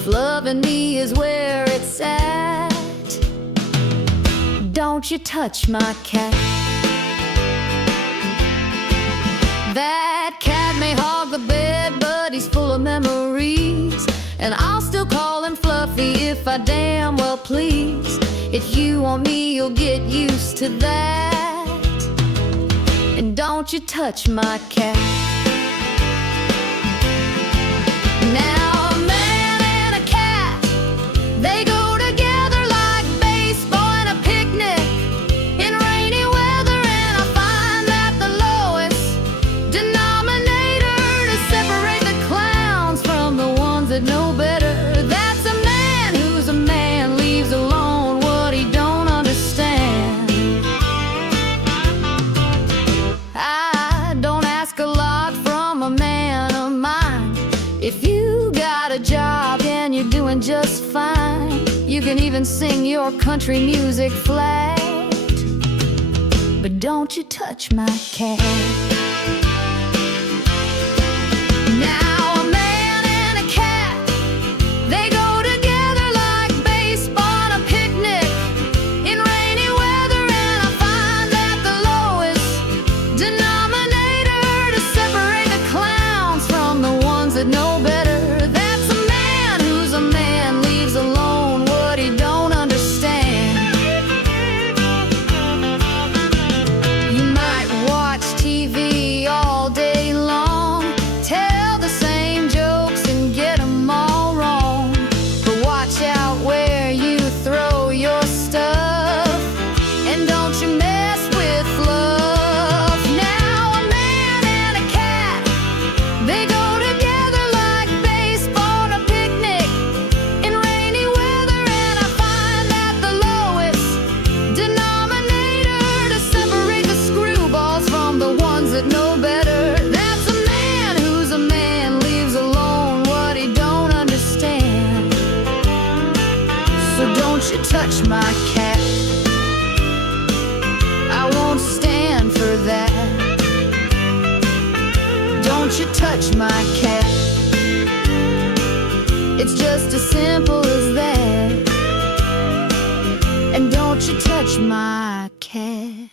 if loving me is where it's at. Don't you touch my cat. That cat may hog the bed, but he's full of memories, and I'll still call him Fluffy if I damn well please. If you want me, you'll get used to that. And don't you touch my cat. Now a man and a cat, they go together like baseball and a picnic in rainy weather, and I find that the lowest denominator to separate the clowns from the ones that know better. That's a man who's a man, leaves alone what he don't understand. I don't ask a lot from a man of mine. If you got a job and you're doing just fine, you can even sing your country music flat. But don't you touch my cat. Now a man and a cat, they go together like baseball and a picnic in rainy weather, and I find that the lowest denominator to separate the clowns from the ones that know better. That's a man who's a man, leaves alone what he don't understand. You might watch TV all day long, tell the same jokes and get them all wrong, but watch out where you throw your stuff, and don't you mess with love. Now a man and a cat, they go together like baseball and a picnic in rainy weather, and I find that the lowest denominator to separate the screwballs from the ones that know better. That's a man who's a man, leaves alone what he don't understand. So don't you touch my cat, I won't stand for that. Don't you touch my cat. It's just as simple as that. And don't you touch my cat.